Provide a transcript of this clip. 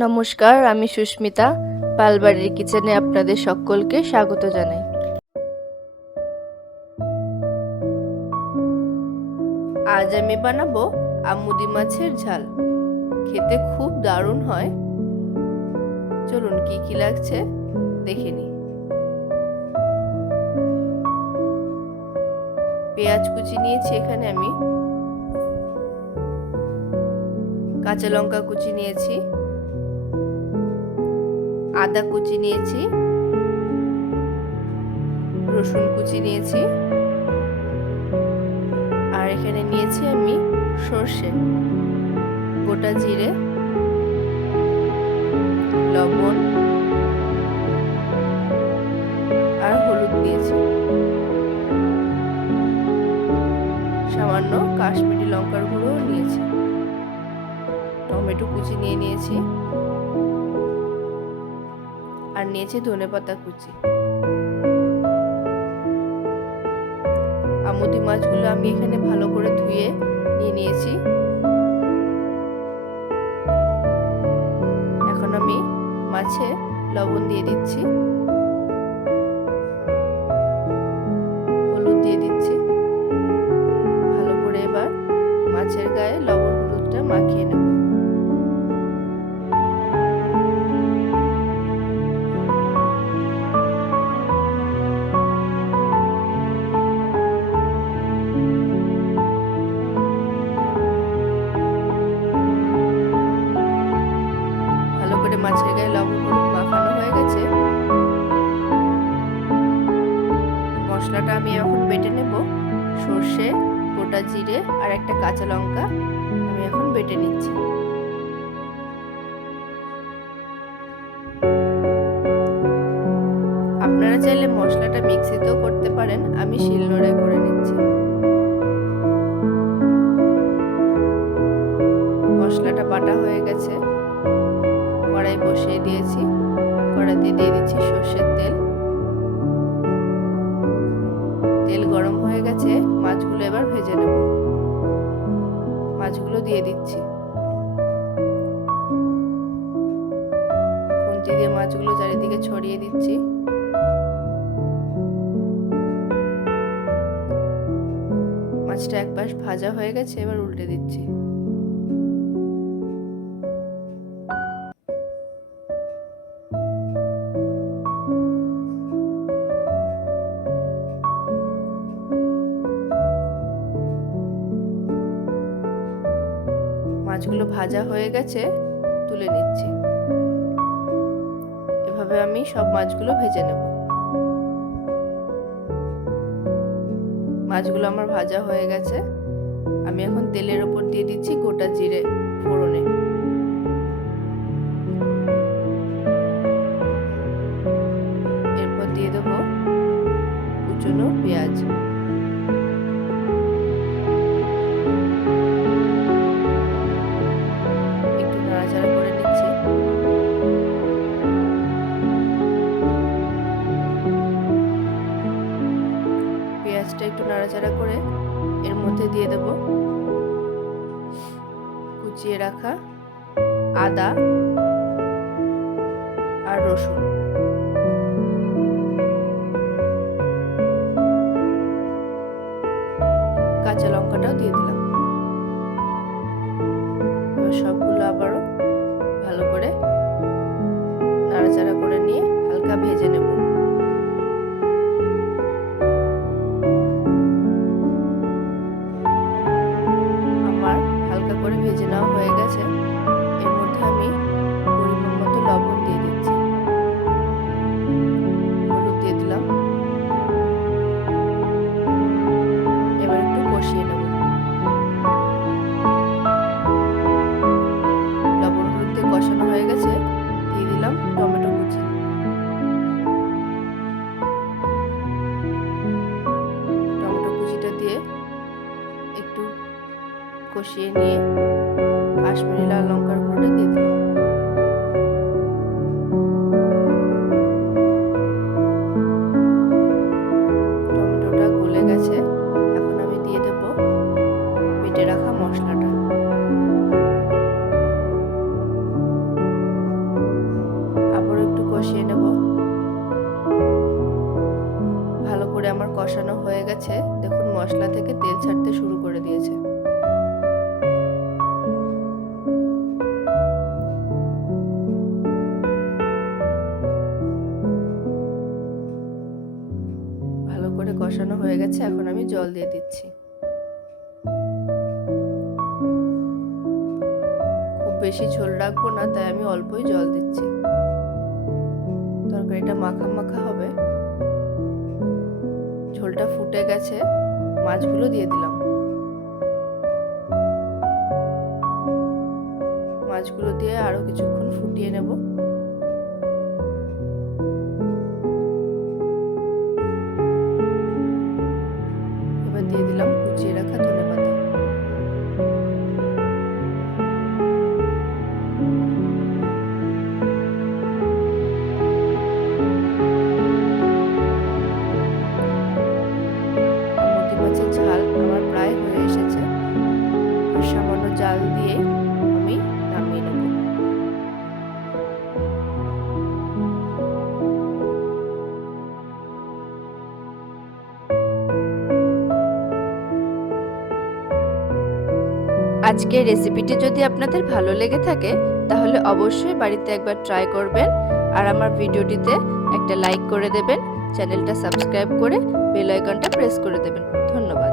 নমস্কার, আমি সুস্মিতা। পালবাড়ির কিচেনে আপনাদের সকলকে স্বাগত জানাই। আজ আমি বানাবো আমুদি মাছের ঝাল। খেতে খুব দারুণ হয়। চলুন, কি কি লাগছে দেখে নিই। পেঁয়াজ কুচি নিয়েছি এখানে আমি। কাঁচা লঙ্কা কুচি নিয়েছি। আদা কুচি নিয়েছি, রসুন কুচি নিয়েছি, আর এখানে নিয়েছি আমি সর্ষে, গোটা জিরে, লবণ, আর হলুদ দিয়েছি সামান্য কাশ্মীরি লঙ্কার গুঁড়ো নিয়েছি। টমেটো কুচি নিয়ে নিয়েছি। নিয়েছি ধনে পাতা কুচি। আমুদি মাছগুলো আমি এখানে ভালো করে ধুয়ে নিয়ে নিয়েছি। এখন আমি মাছে লবণ দিয়ে দিচ্ছি। মাছের গায়ে লবণ হলুদ হয়ে গেছে। মশলাটা আমি এখন বেটে নেব। সর্ষে, গোটা জিরে আর একটা কাঁচা লঙ্কা আমি এখন বেটে নিচ্ছি। আপনারা চাইলে মশলাটা মিক্সিতেও করতে পারেন। আমি শিলনোড়ায় করে নিচ্ছি। মশলাটা বাটা হয়ে গেছে। কড়াই বসিয়ে দিয়েছি। কড়াইতে দিয়ে দিচ্ছি সর্ষের তেল। তেল গরম হয়ে গেছে, মাছগুলো এবার ভেজে নেব। মাছগুলো দিয়ে দিচ্ছি। খুন্তি দিয়ে মাছগুলো চারিদিকে ছড়িয়ে দিচ্ছি। মাছটা এক পাশ ভাজা হয়ে গেছে, এবার উল্টে দিচ্ছি। মাছগুলো ভাজা হয়ে গেছে, তুলে নিচ্ছি। এভাবে আমি সব মাছগুলো ভেজে নেব। মাছগুলো আমার ভাজা হয়ে গেছে। আমি এখন তেলের ওপর দিয়ে দিচ্ছি গোটা জিরে ফোড়নে। এরপর দিয়ে দেবো কুচনো পেঁয়াজ। একটু নাড়াচাড়া করে এর মধ্যে দিয়ে দেব। কুচিয়ে রাখা আদা আর রসুন। কাঁচা লঙ্কাটাও দিয়ে দিলাম। ভেজে নেওয়া হয়ে গেছে। এর মধ্যে আমি পরিমাণ মতো লবণ দিয়ে দিচ্ছি। হলুদ দিয়ে দিলাম। এবার একটু কষিয়ে নেব। লবণ হলুদ দিয়ে কষানো হয়ে গেছে। দিয়ে দিলাম টমেটো কুচি। টমেটো কুচিটা দিয়ে একটু কষিয়ে নিয়ে কাশ্মীরি লঙ্কার দিয়ে দিলাম। টমেটোটা গলে গেছে, এখন আমি দিয়ে রাখা মশলাটা। একটু কষিয়ে ভালো করে আমার কষানো হয়ে গেছে। দেখুন, মশলা থেকে তেল ছাড়তে শুরু করে দিয়েছে। কষানো হয়ে গেছে, এখন আমি জল দিয়ে দিচ্ছি। খুব বেশি ঝোল রাখব না, তাই আমি অল্পই জল দিচ্ছি। তরকারিটা মাখা মাখা হবে। ঝোলটা ফুটে গেছে, মাছগুলো দিয়ে দিলাম। মাছগুলো দিয়ে আরও কিছুক্ষণ ফুটিয়ে নেব। এবার দিয়ে আজকের রেসিপিটি যদি আপনাদের ভালো লেগে থাকে, তাহলে অবশ্যই বাড়িতে একবার ট্রাই করবেন। আর আমার ভিডিওটিতে একটা লাইক করে দেবেন চ্যানেলটা সাবস্ক্রাইব করে বেল আইকনটা প্রেস করে দেবেন। ধন্যবাদ।